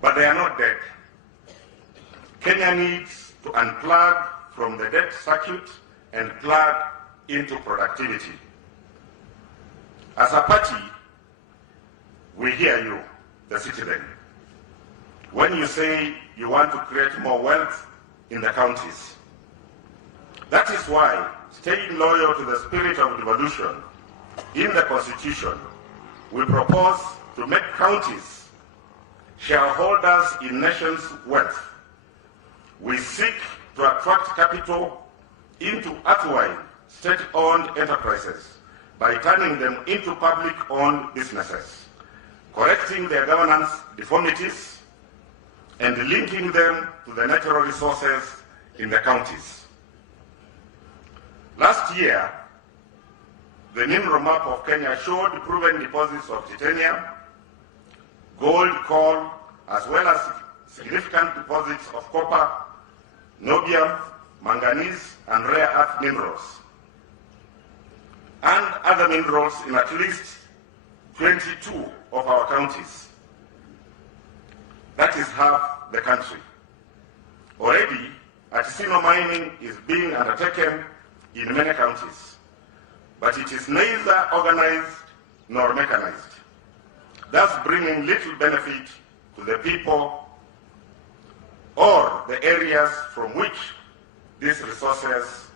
But they are not dead. Kenya needs to unplug from the debt circuit and plug into productivity. As a party, we hear you, the citizen, when you say you want to create more wealth in the counties. That is why, staying loyal to the spirit of devolution in the Constitution, we propose to make counties shareholders in nation's wealth. We seek to attract capital into erstwhile state-owned enterprises by turning them into public-owned businesses, correcting their governance deformities, and linking them to the natural resources in the counties. Last year, the mineral map of Kenya showed proven deposits of titanium, gold, coal, as well as significant deposits of copper, niobium, manganese, and rare earth minerals, and other minerals in at least 22 of our counties. That is half the country. Already, artisanal mining is being undertaken in many counties, but it is neither organized nor mechanized, thus bringing little benefit to the people or the areas from which these resources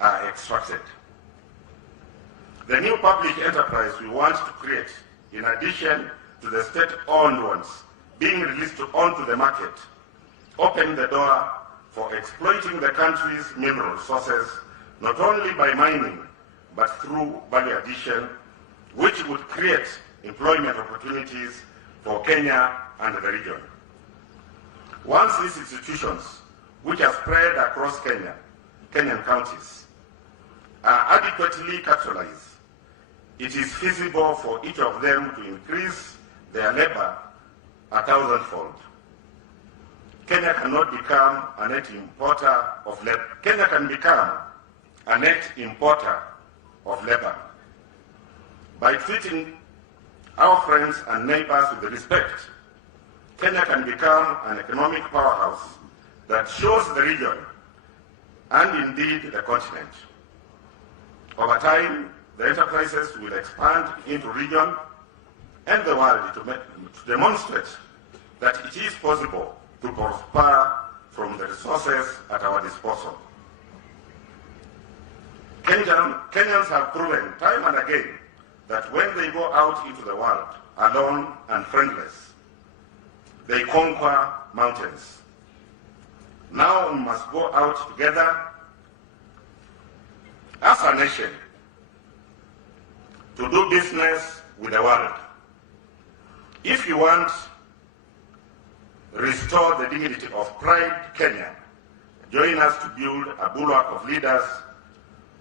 are extracted. The new public enterprise we want to create, in addition to the state-owned ones being released onto the market, open the door for exploiting the country's mineral resources, not only by mining, but through value addition, which would create employment opportunities for Kenya and the region. Once these institutions, which are spread across Kenyan counties, are adequately capitalized, it is feasible for each of them to increase their labor 1,000-fold. Kenya cannot become a net importer of labor. Kenya can become a net importer of labor by treating our friends and neighbors with respect. Kenya can become an economic powerhouse that shows the region and indeed the continent. Over time, the enterprises will expand into region and the world to demonstrate that it is possible to prosper from the resources at our disposal. Kenyans have proven time and again that when they go out into the world alone and friendless, they conquer mountains. Now we must go out together as a nation to do business with the world. If you want to restore the dignity of Pride Kenya, join us to build a bulwark of leaders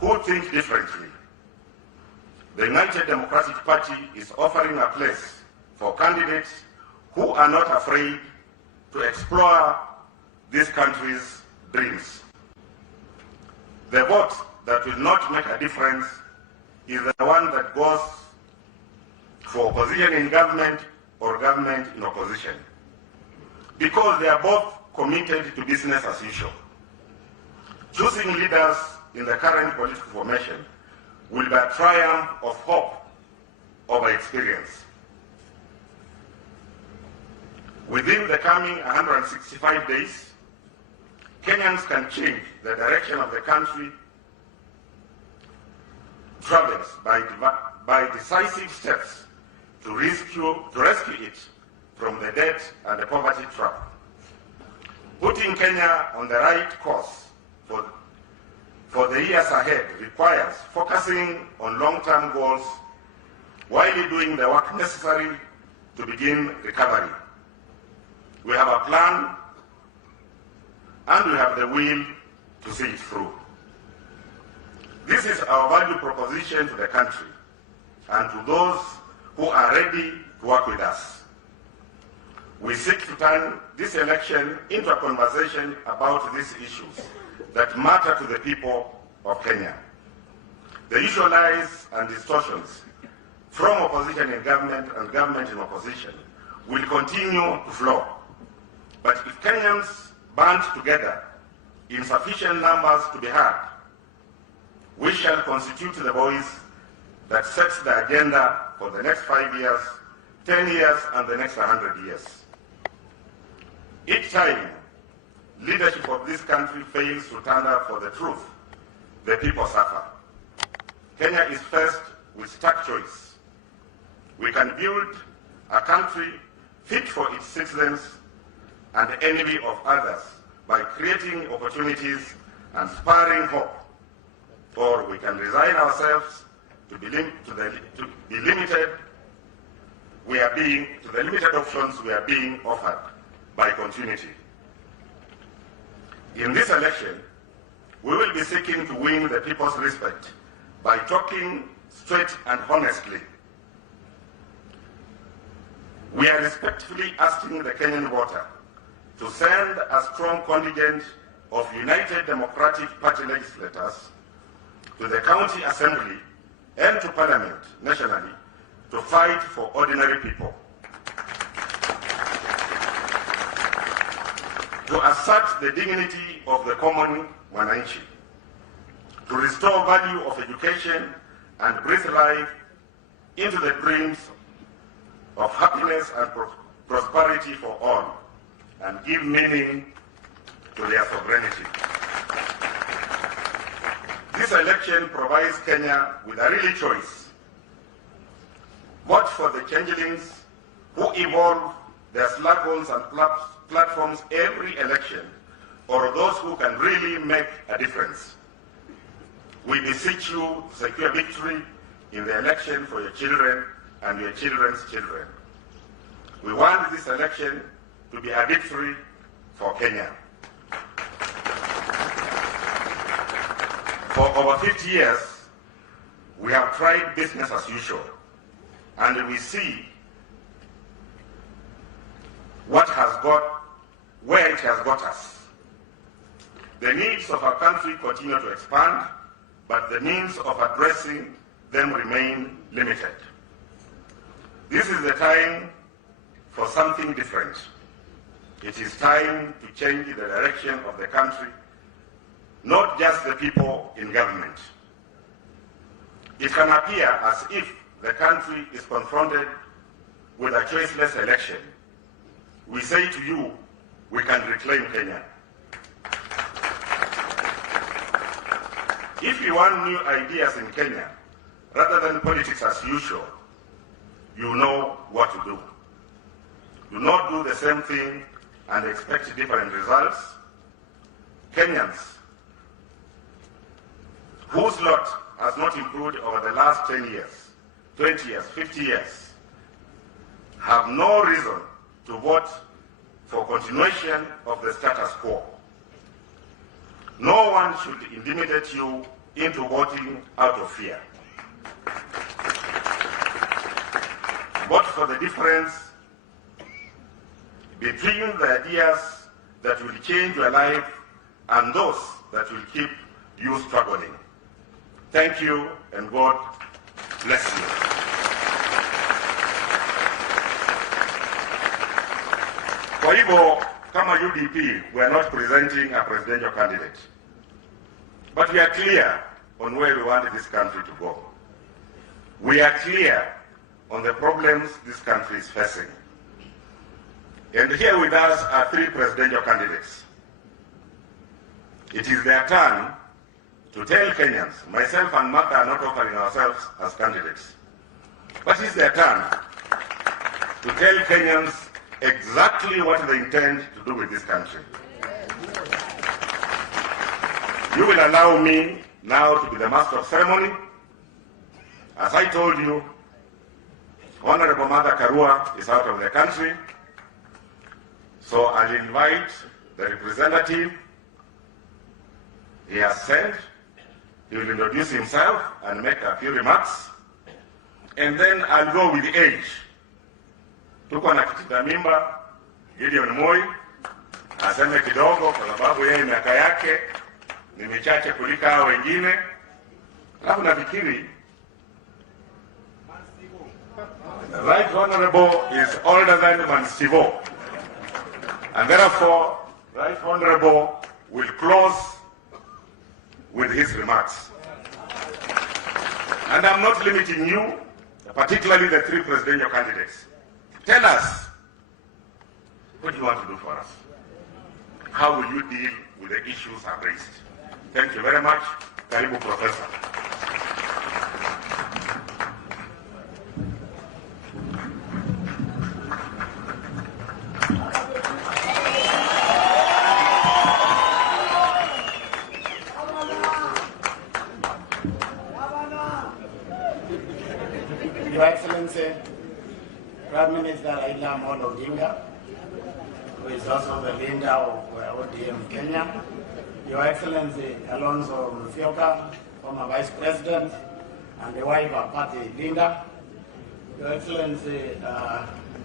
who think differently. The United Democratic Party is offering a place for candidates who are not afraid to explore this country's dreams. The vote that will not make a difference is the one that goes for opposition in government or government in opposition, because they are both committed to business as usual. Choosing leaders in the current political formation will be a triumph of hope over experience. Within the coming 165 days, Kenyans can change the direction of the country travels by decisive steps to rescue it from the debt and the poverty trap. Putting Kenya on the right course for the years ahead requires focusing on long-term goals while doing the work necessary to begin recovery. We have a plan and we have the will to see it through. This is our value proposition to the country and to those who are ready to work with us. We seek to turn this election into a conversation about these issues that matter to the people of Kenya. The usual lies and distortions from opposition in government and government in opposition will continue to flow. But if Kenyans band together in sufficient numbers to be heard, we shall constitute the voice that sets the agenda for the next 5 years, 10 years, and the next 100 years. Each time leadership of this country fails to stand up for the truth, the people suffer. Kenya is faced with stark choice. We can build a country fit for its citizens and enemy of others by creating opportunities and spurring hope, or we can resign ourselves to the limited options we are being offered by continuity. In this election, we will be seeking to win the people's respect by talking straight and honestly. We are respectfully asking the Kenyan voter to send a strong contingent of United Democratic Party legislators to the county assembly and to parliament nationally to fight for ordinary people, to assert the dignity of the common wananchi, to restore value of education and breathe life into the dreams of happiness and prosperity for all, and give meaning to their sovereignty. This election provides Kenya with a real choice. Vote for the changelings who evolve their slogans and platforms every election, or those who can really make a difference. We beseech you to secure victory in the election for your children and your children's children. We want this election to be a victory for Kenya. For over 50 years, we have tried business as usual, and we see where it has got us. The needs of our country continue to expand, but the means of addressing them remain limited. This is the time for something different. It is time to change the direction of the country, not just the people in government. It can appear as if the country is confronted with a choiceless election. We say to you, we can reclaim Kenya. If you want new ideas in Kenya, rather than politics as usual, you know what to do. Do not do the same thing and expect different results. Kenyans, whose lot has not improved over the last 10 years, 20 years, 50 years, have no reason to vote for continuation of the status quo. No one should intimidate you into voting out of fear. Vote for the difference between the ideas that will change your life and those that will keep you struggling. Thank you, and God bless you. Kwa hivyo, kama UDP, we are not presenting a presidential candidate. But we are clear on where we want this country to go. We are clear on the problems this country is facing. And here with us are 3 presidential candidates. It is their turn to tell Kenyans, myself and Martha are not offering ourselves as candidates, but it's their turn to tell Kenyans exactly what they intend to do with this country. You will allow me now to be the master of ceremony. As I told you, Honorable Mother Karua is out of the country, so I'll invite the representative. He has sent. He will introduce himself and make a few remarks, and then I'll go with the age. Tuko na kitita mimba Gideon Moi aseme kidogo kwa sababu yeye miaka yake ni michache kuliko hao wengine. Alafu nafikiri Right Honorable is older than Manstivo. And therefore, Right Honorable will close with his remarks. And I'm not limiting you, particularly the three presidential candidates. Tell us, what do you want to do for us? How will you deal with the issues I've raised? Thank you very much. Karibu, Professor. Your Excellency, Prime Minister Raila Amolo Odinga, who is also the leader of ODM Kenya, Your Excellency Alonso Musyoka, former Vice President and the wife of party leader, Your Excellency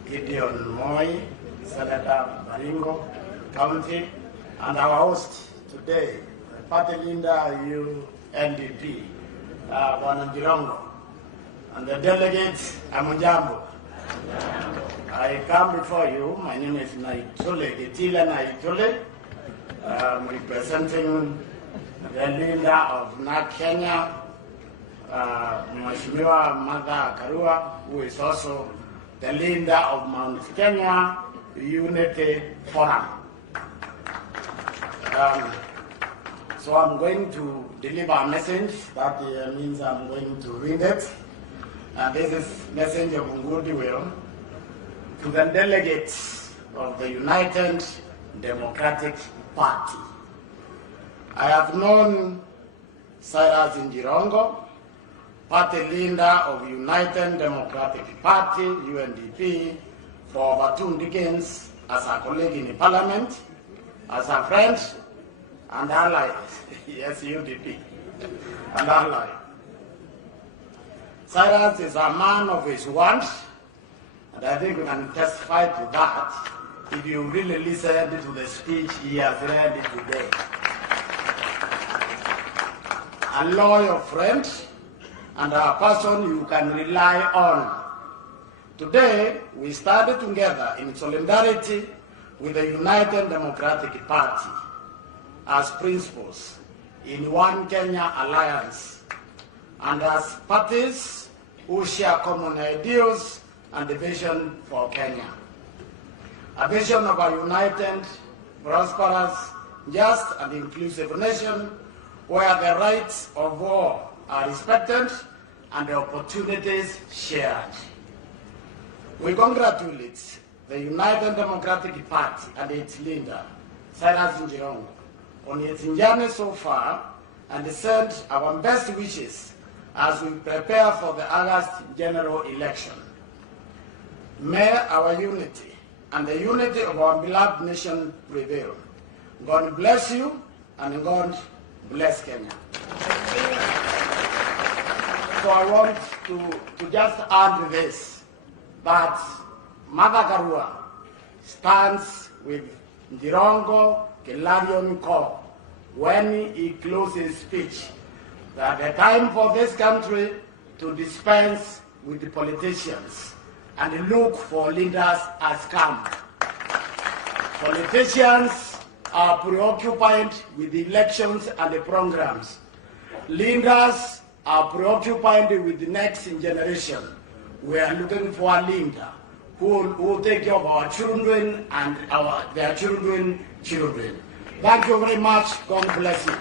Gideon Moi, Senator Baringo County, and our host today, the party leader UDP, Bwana Jirongo, and the delegates, Amujambo. I come before you. My name is Naitule Getila Naitule. I'm representing the leader of NARC Kenya, Mheshimiwa Martha Karua, who is also the leader of Mount Kenya Unity Forum. So I'm going to deliver a message. That means I'm going to read it. And this is message of goodwill to the delegates of the United Democratic Party. I have known Cyrus Jirongo, party leader of United Democratic Party, UNDP, for over 2 decades as a colleague in the parliament, as a friend and ally. Yes, UDP, and ally. Cyrus is a man of his word, and I think we can testify to that if you really listen to the speech he has read today. A loyal friend and a person you can rely on. Today, we started together in solidarity with the United Democratic Party as principals in One Kenya Alliance and as parties who share common ideals and the vision for Kenya. A vision of a united, prosperous, just and inclusive nation where the rights of all are respected and the opportunities shared. We congratulate the United Democratic Party and its leader, Cyrus Jirongo, on its journey so far and send our best wishes as we prepare for the August general election. May our unity and the unity of our beloved nation prevail. God bless you and God bless Kenya. So I want to just add this, that Martha Karua stands with Jirongo Kilarion Ko when he closed his speech, that the time for this country to dispense with the politicians and look for leaders has come. Politicians are preoccupied with the elections and the programs. Leaders are preoccupied with the next generation. We are looking for a leader who will take care of our children and their children. Thank you very much. God bless you.